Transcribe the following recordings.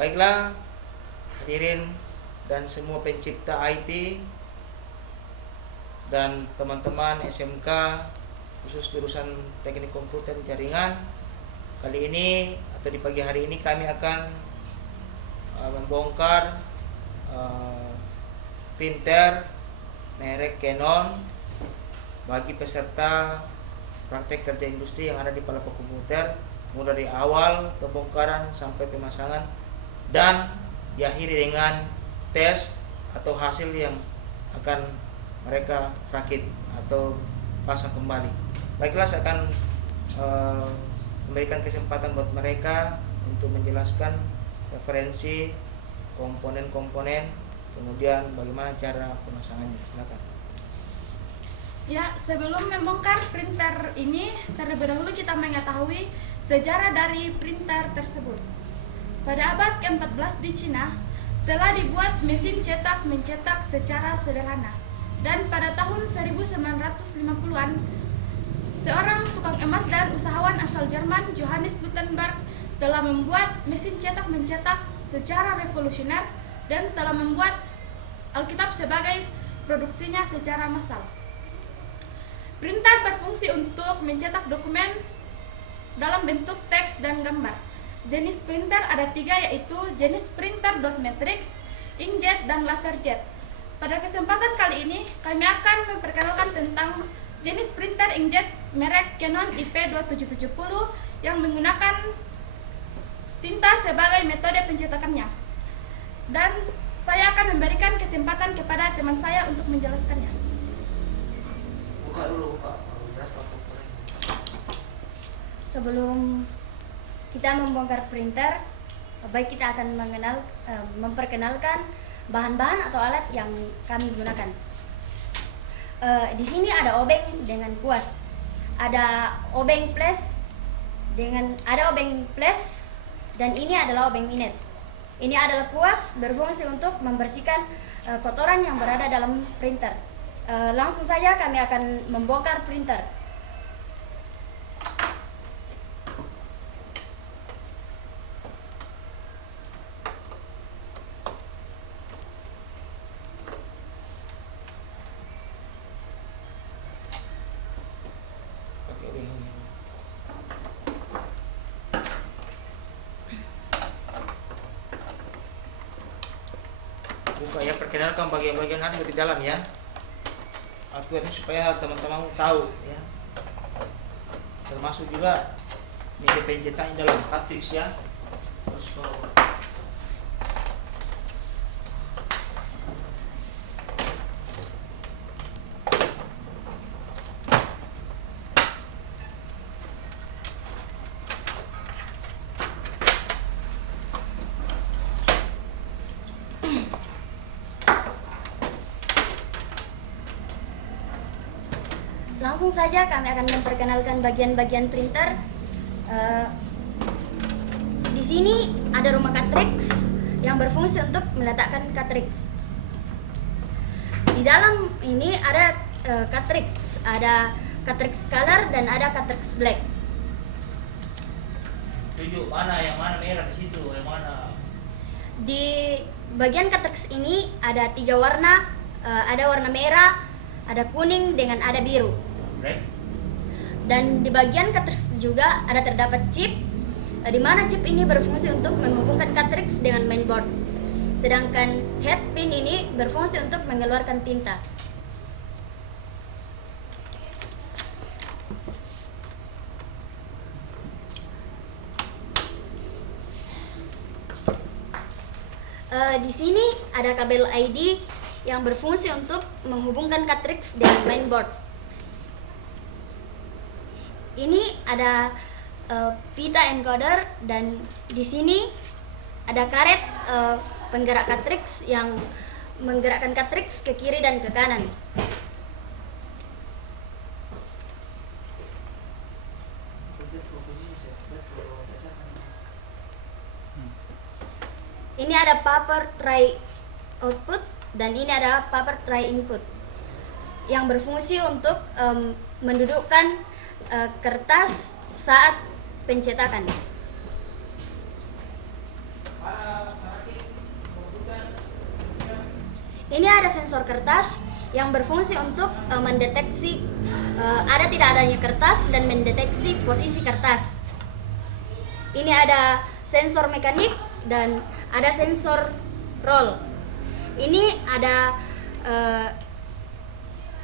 Baiklah hadirin dan semua pencipta IT dan teman-teman SMK khusus jurusan Teknik Komputer Jaringan. Kali ini atau di pagi hari ini kami akan membongkar printer merek Canon bagi peserta praktek kerja industri yang ada di Palapa Komputer, mulai dari awal pembongkaran sampai pemasangan dan diakhiri dengan tes atau hasil yang akan mereka rakit atau pasang kembali. Baiklah, saya akan memberikan kesempatan buat mereka untuk menjelaskan referensi komponen-komponen, kemudian bagaimana cara pemasangannya. Silakan. Ya, sebelum membongkar printer ini, terlebih dahulu kita mengetahui sejarah dari printer tersebut. Pada abad ke-14 di Cina, telah dibuat mesin cetak mencetak secara sederhana. Dan pada tahun 1950-an, seorang tukang emas dan usahawan asal Jerman, Johannes Gutenberg, telah membuat mesin cetak mencetak secara revolusioner dan telah membuat Alkitab sebagai produksinya secara massal. Printer berfungsi untuk mencetak dokumen dalam bentuk teks dan gambar. Jenis printer ada 3, yaitu jenis printer dot matrix, inkjet, dan laserjet. Pada kesempatan kali ini, kami akan memperkenalkan tentang jenis printer inkjet merek Canon IP2770 yang menggunakan tinta sebagai metode pencetakannya. Dan saya akan memberikan kesempatan kepada teman saya untuk menjelaskannya. Buka dulu, buka. Sebelum kita membongkar printer, baik kita akan memperkenalkan bahan-bahan atau alat yang kami gunakan. Di sini ada obeng dengan kuas, ada obeng plus dan ini adalah obeng minus. Ini adalah kuas berfungsi untuk membersihkan kotoran yang berada dalam printer. Langsung saja kami akan membongkar printer. Buka ya, perkenalkan bagian-bagian ada di dalam ya. Aturannya supaya teman-teman tahu ya. Termasuk juga media pencetak dalam matriks ya. Terus kalau Langsung saja kami akan memperkenalkan bagian-bagian printer. Di sini ada rumah cartridge yang berfungsi untuk meletakkan cartridge. Di dalam ini ada cartridge, ada cartridge color dan ada cartridge black. tunjuk mana yang mana merah di situ, yang mana. Di bagian cartridge ini ada 3 warna, ada warna merah, ada kuning, dengan ada biru. Black. Dan di bagian cartridge juga ada terdapat chip, di mana chip ini berfungsi untuk menghubungkan cartridge dengan mainboard. Sedangkan head pin ini berfungsi untuk mengeluarkan tinta. Di sini ada kabel ID yang berfungsi untuk menghubungkan cartridge dengan mainboard. Ini ada pita encoder dan di sini ada karet penggerak cartridge yang menggerakkan cartridge ke kiri dan ke kanan. Ini ada paper tray output dan ini ada paper tray input yang berfungsi untuk mendudukkan kertas saat pencetakan. Ini ada sensor kertas yang berfungsi untuk mendeteksi ada tidak adanya kertas dan mendeteksi posisi kertas. Ini ada sensor mekanik dan ada sensor roll. Ini ada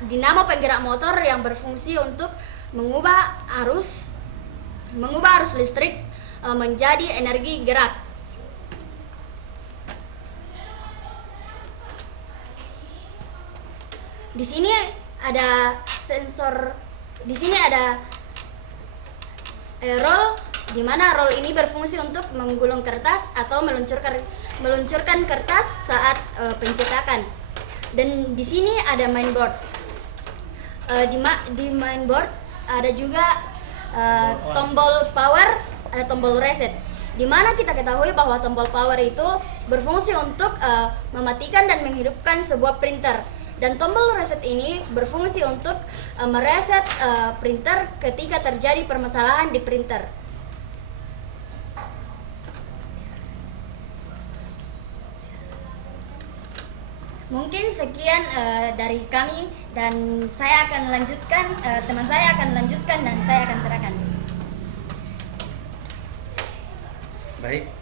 dinamo penggerak motor yang berfungsi untuk mengubah arus listrik menjadi energi gerak. Di sini ada sensor, di sini ada roll, di mana roll ini berfungsi untuk menggulung kertas atau meluncurkan kertas saat pencetakan. Dan di sini ada mainboard. Di mainboard ada juga tombol power, ada tombol reset. Di mana kita ketahui bahwa tombol power itu berfungsi untuk mematikan dan menghidupkan sebuah printer. Dan tombol reset ini berfungsi untuk mereset printer ketika terjadi permasalahan di printer. Mungkin sekian dari kami, dan saya akan lanjutkan, teman saya akan lanjutkan dan saya akan serahkan. Baik,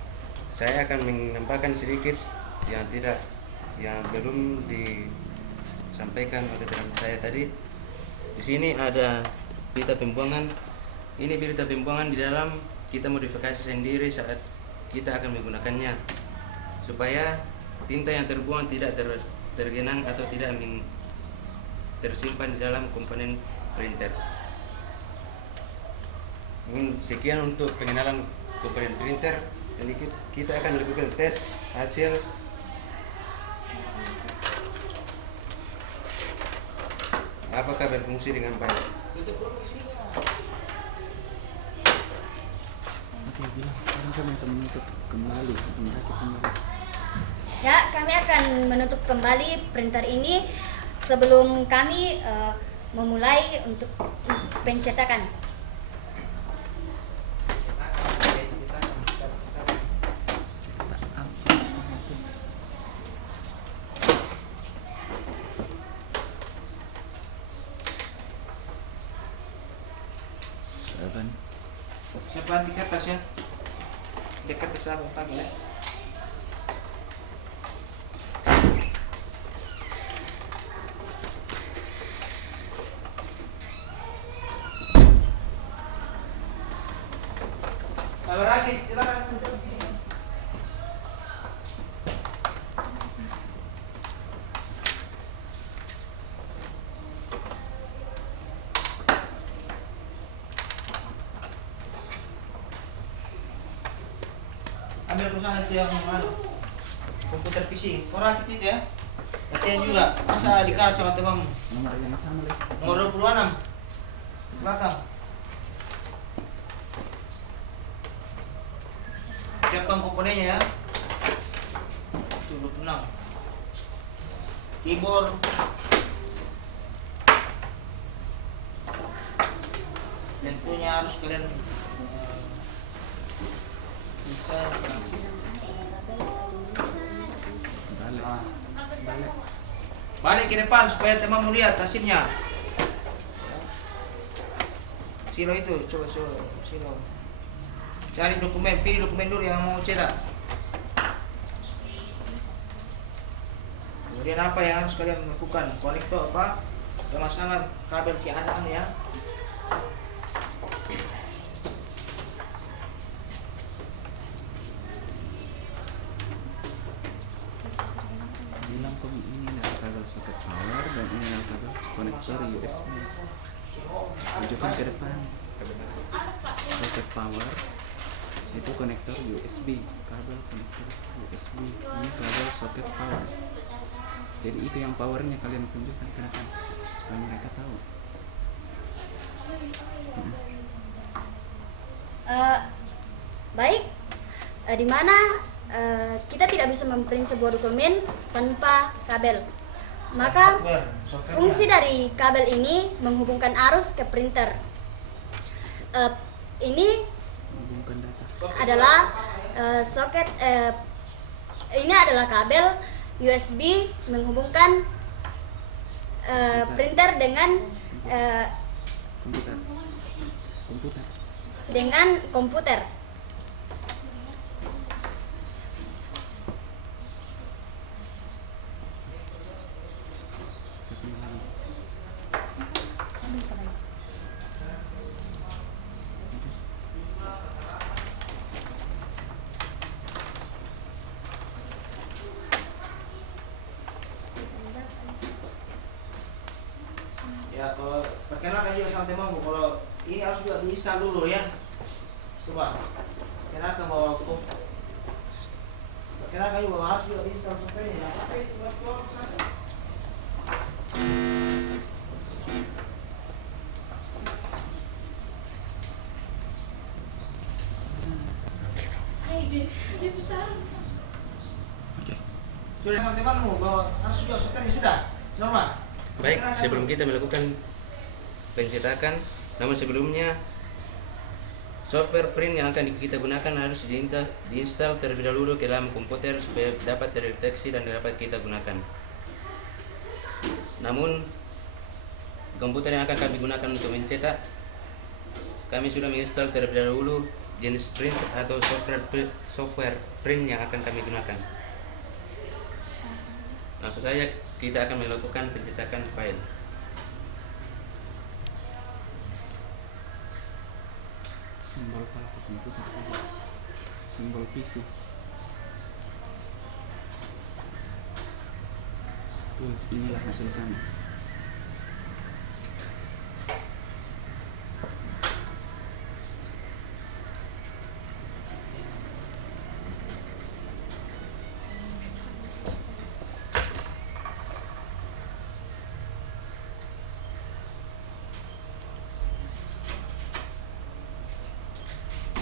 saya akan menambahkan sedikit yang belum disampaikan oleh teman saya tadi. Di sini ada berita pembuangan. Ini berita pembuangan di dalam kita modifikasi sendiri saat kita akan menggunakannya, supaya tinta yang terbuang tidak tergenang atau tidak tersimpan di dalam komponen printer. Sekian untuk pengenalan komponen printer. Dan kita akan lakukan tes hasil apakah berfungsi dengan baik. Ya, kami akan menutup kembali printer ini sebelum kami memulai untuk pencetakan. Siapa di atas ya? Dekat atas aku pagi ya. Sabar lagi, silakan. Ambil perusahaan itu yang komputer PC. Orang aktif ya. Latihan juga. Masa dikasih sama temanmu. Nomor 26. Belakang. Siapkan komponennya ya. 26. Keyboard. Tentunya harus kalian bisa balik ke depan supaya teman melihat hasilnya. Silo itu, coba silo. Cari dokumen, pilih dokumen dulu yang mau cetak. Kemudian apa yang harus kalian lakukan? Konektor apa? Pemasangan kabel ke atas ya. Bilang kok ini adalah kabel soket power dan ini adalah kabel konektor USB. Tunjukkan ke depan. Soket power itu konektor USB, kabel konektor USB. Ini kabel soket power. Jadi itu yang powernya kalian tunjukkan ke depan supaya mereka tahu. Baik, di mana kita tidak bisa memprint sebuah dokumen tanpa kabel. Maka fungsi dari kabel ini menghubungkan arus ke printer. Ini adalah soket. Ini adalah kabel USB menghubungkan printer dengan Komputer. Komputer. dengan komputer. Satunya lagi. Ya, kalau perkenalkan juga sama temanmu, kalau ini harus juga diinstal dulu ya. Coba perkenalkan bahwa perkenalkan juga bahwa harus juga diinstal softwarenya. Ya, apa itu keluar satu? Oke. Sudah sama temanmu bahwa harus juga softwarenya sudah normal. Baik, Perkenalkan sebelum dulu. kita melakukan pencetakan, namun sebelumnya software print yang akan kita gunakan harus diinstal terlebih dahulu ke dalam komputer supaya dapat terdeteksi dan dapat kita gunakan. Namun komputer yang akan kami gunakan untuk mencetak, kami sudah menginstal terlebih dahulu jenis print atau software print yang akan kami gunakan. Langsung saja kita akan melakukan pencetakan file. Simbol apa komputer tadi? Simbol PC. Tulis inilah hasil kami.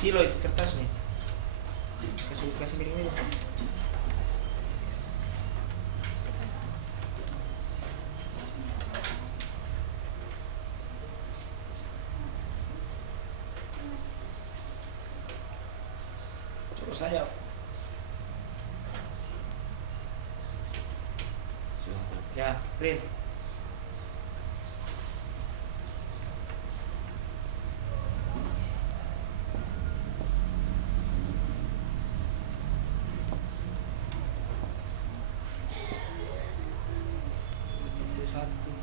Silo itu kertasnya. Kasih miringnya. Coba saya. Ya, print. Itu satu tuh.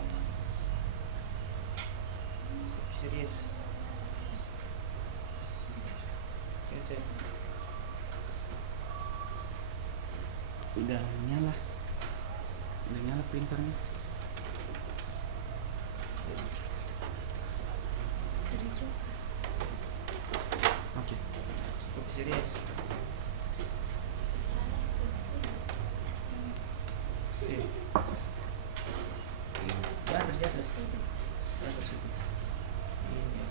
Serius. Cancel. Udah nyala. Udah nyala printernya. Oke. Tapi serius. Tuh. Di atas, di atas. Di atas itu. Ini.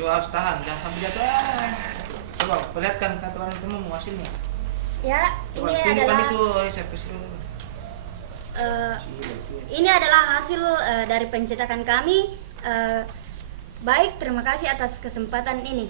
Coba harus tahan, jangan sampai jatuh. Coba perlihatkan ke teman-temanmu hasilnya. Ya, Coba ini tunjukkan adalah itu, saya kasih dulu. ini adalah hasil dari pencetakan kami. Baik, terima kasih atas kesempatan ini.